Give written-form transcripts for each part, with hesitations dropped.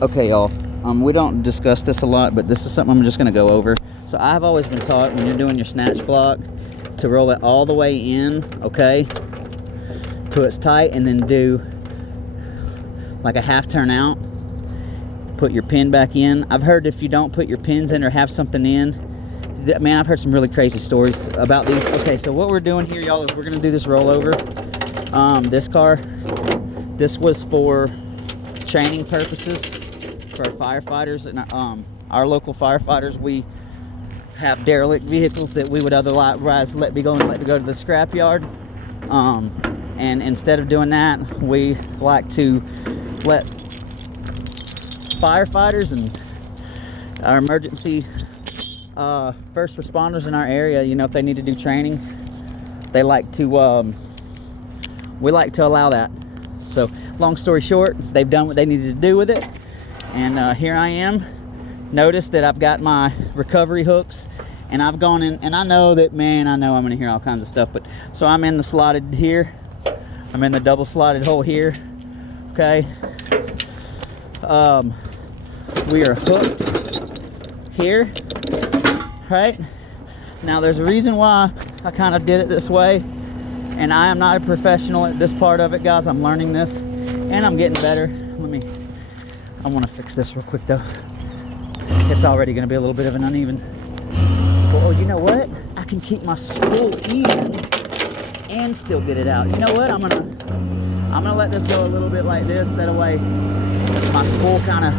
Okay, y'all. We don't discuss this a lot, but this is something I'm just going to go over. So I've always been taught when you're doing your snatch block to roll it all the way in, okay, till it's tight, and then do like a half turn out. Put your pin back in. I've heard if you don't put your pins in or have something in, man, I've heard some really crazy stories about these. Okay, so what we're doing here, y'all, is we're going to do this rollover. This car, this was for training purposes for our firefighters and our local firefighters. We have derelict vehicles that we would otherwise let to go to the scrap yard, and instead of doing that, we like to let firefighters and our emergency first responders in our area, you know, if they need to do training, they like to we like to allow that. So long story short, they've done what they needed to do with it, and here I am. Notice that I've got my recovery hooks, and I've gone in, and I know that, man, I know I'm gonna hear all kinds of stuff, but so I'm in the slotted here, I'm in the double slotted hole here, okay. We are hooked here, right? Now there's a reason why I kind of did it this way, and I am not a professional at this part of it, guys. I'm learning this, and I'm getting better. I want to fix this real quick though. It's already going to be a little bit of an uneven spool. You know what? I can keep my spool even and still get it out. You know what? I'm gonna let this go a little bit like this. That way, my spool kind of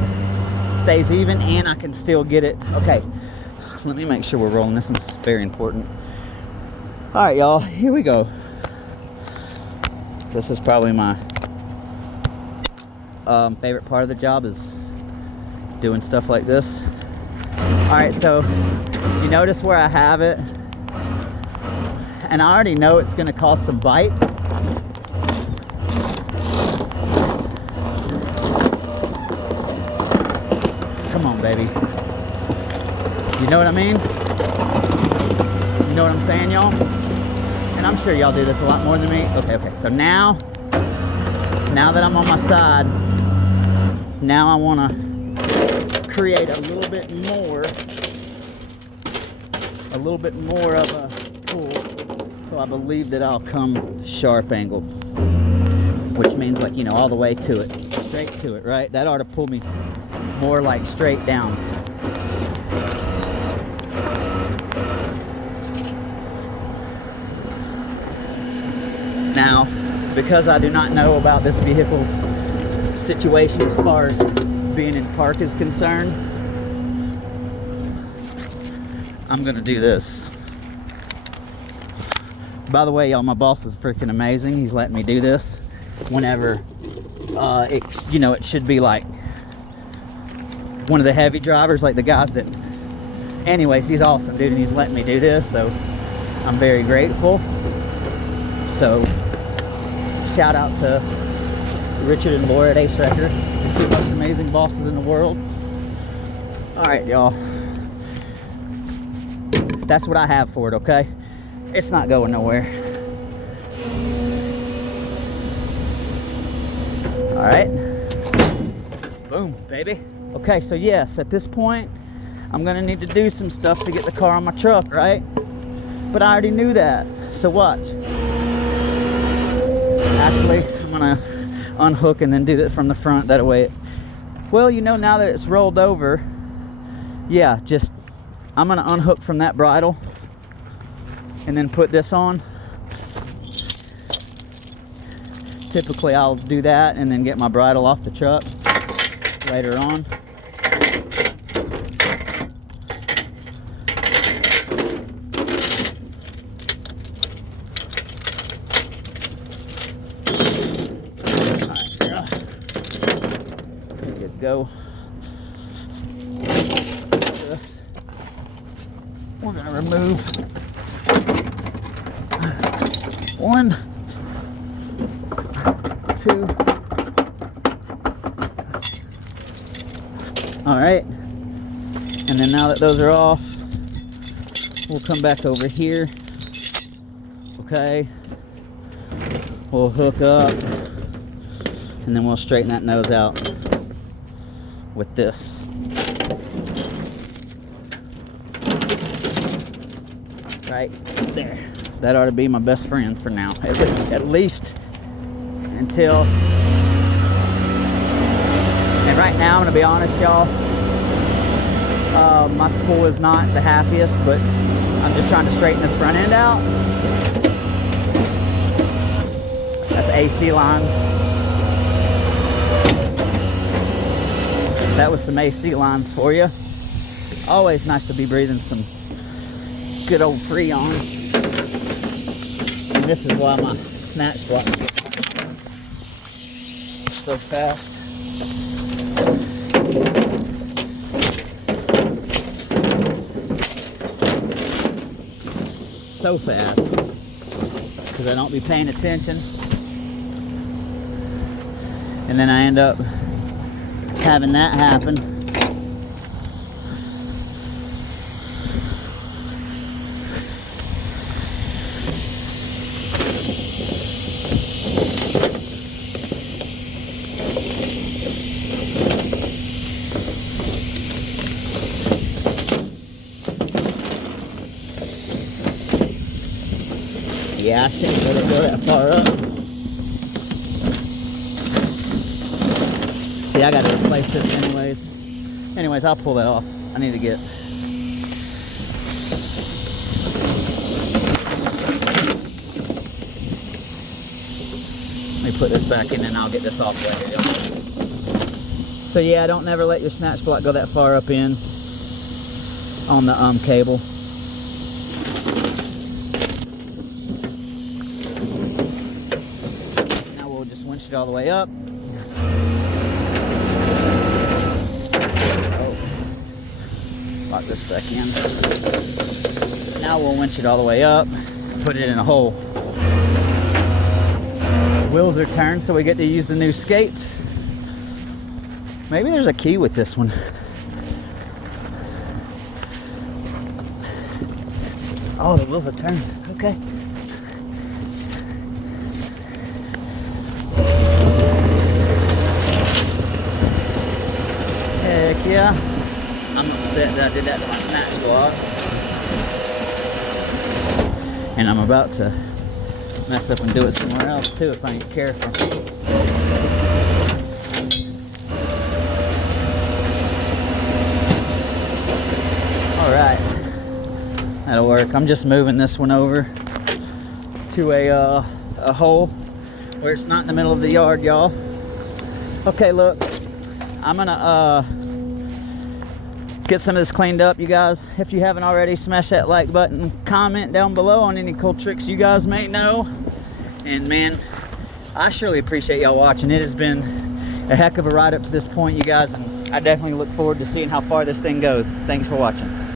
stays even, and I can still get it. Okay, let me make sure we're rolling. This is very important. All right, y'all. Here we go. This is probably my favorite part of the job, is doing stuff like this. All right, so you notice where I have it, and I already know it's going to cause some bite. Come on, baby. You know what I mean? You know what I'm saying, y'all? And I'm sure y'all do this a lot more than me. Okay. So now that I'm on my side, now I want to create a little bit more of a pull, so I believe that I'll come sharp angled, which means, like, you know, all the way to it, straight to it, right? That ought to pull me more like straight down. Now, because I do not know about this vehicle's situation as far as being in park is concerned, I'm gonna do this. By the way, y'all, my boss is freaking amazing. He's letting me do this whenever it should be like one of the heavy drivers, like the guys that, anyways, he's awesome, dude, and he's letting me do this, so I'm very grateful. So shout out to Richard and Laura at Ace Wrecker, the two most amazing bosses in the world. All right, y'all. That's what I have for it, okay? It's not going nowhere. All right. Boom, baby. Okay, so yes, at this point, I'm gonna need to do some stuff to get the car on my truck, right? But I already knew that, so watch. Actually, I'm gonna unhook and then do that from the front, that way well, you know, now that it's rolled over, yeah, I'm gonna unhook from that bridle and then put this on. Typically I'll do that and then get my bridle off the truck later on. Go. This. We're going to remove 1, 2. All right. And then now that those are off, we'll come back over here. Okay. We'll hook up and then we'll straighten that nose out. with this. Right there. That ought to be my best friend for now, at least until. And right now, I'm gonna be honest, y'all. My spool is not the happiest, but I'm just trying to straighten this front end out. That's AC lines. That was some AC lines for you. Always nice to be breathing some good old Freon. And this is why my snatch block so fast. So fast because I don't be paying attention, and then I end up having that happen. Yeah, I shouldn't let it go that far up. See, I gotta replace this anyways. Anyways, I'll pull that off. I need to get. Let me put this back in and I'll get this off later. So yeah, don't never let your snatch block go that far up in on the cable. Winch it all the way up. Oh, lock this back in. Now we'll winch it all the way up, put it in a hole. Wheels are turned, so we get to use the new skates. Maybe there's a key with this one. Oh, the wheels are turned. Okay. Heck yeah. I'm upset that I did that to my snatch block. And I'm about to mess up and do it somewhere else too if I ain't careful. Alright. That'll work. I'm just moving this one over to a hole where it's not in the middle of the yard, y'all. Okay, look. I'm gonna get some of this cleaned up, you guys. If you haven't already, smash that like button, comment down below on any cool tricks you guys may know. And man, I surely appreciate y'all watching. It has been a heck of a ride up to this point, you guys, and I definitely look forward to seeing how far this thing goes. Thanks for watching.